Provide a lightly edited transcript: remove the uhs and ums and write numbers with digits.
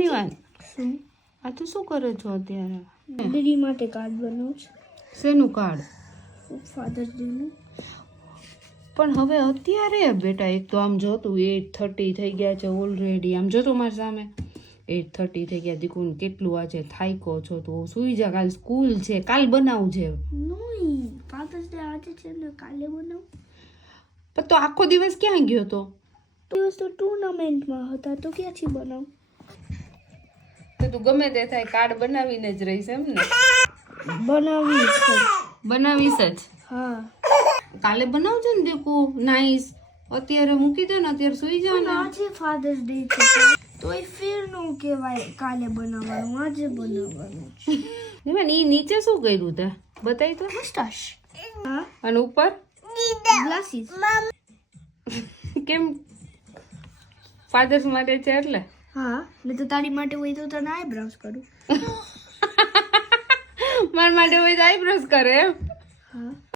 નિવાન શું આ તું શું કરે છો અત્યારે? દીદી માટે કાર્ડ બનાવું છું, શેનું કાર્ડ? ફાધર્સ ડેનું. પણ હવે અત્યારે બેટા એક તો આમ જો તું 8:30 થઈ ગયા છે ઓલરેડી. આમ જો તો મારી સામે 8:30 થઈ ગયા. દીકુન કેટલું આજે થાયકો છો તું? સુઈ જા, કાલ સ્કૂલ છે, કાલ બનાવું છે. નહીં, ફાધર્સ ડે આજે છે ને કાલે બનાવું. પણ તો આખો દિવસ ક્યાં ગયો તો? દિવસ તો ટુર્નામેન્ટમાં હતા તો ક્યાંથી બનાવું? તો તું ગમે તે થાય કાર્ડ બનાવીને જ રહીશ એમ ને? બનાવીશ જ. બનાવીશ જ. હા, કાલે બનાવજો ને દીકુ. નાઈસ. અત્યારે મૂકી દે ને, અત્યારે સુઈ જાવ પણ ને. આજે ફાધર્સ ડે છે તોય ફેર નું કહેવાય કાલે બનાવવાનું, આજે બનાવવાનું. નિવાન ઈ નીચે શું કર્યું તે બતાવી તો? મસ્ટાશ. હા, અને ઉપર ગ્લાસીસ. કેમ? ફાધર્સ માટે છે એટલે? હા, ને તો તારી માટે હોય તો તને આઈબ્રોઝ કરું. મારા માટે હોય તો આઈબ્રોઝ કરે એમ? હા.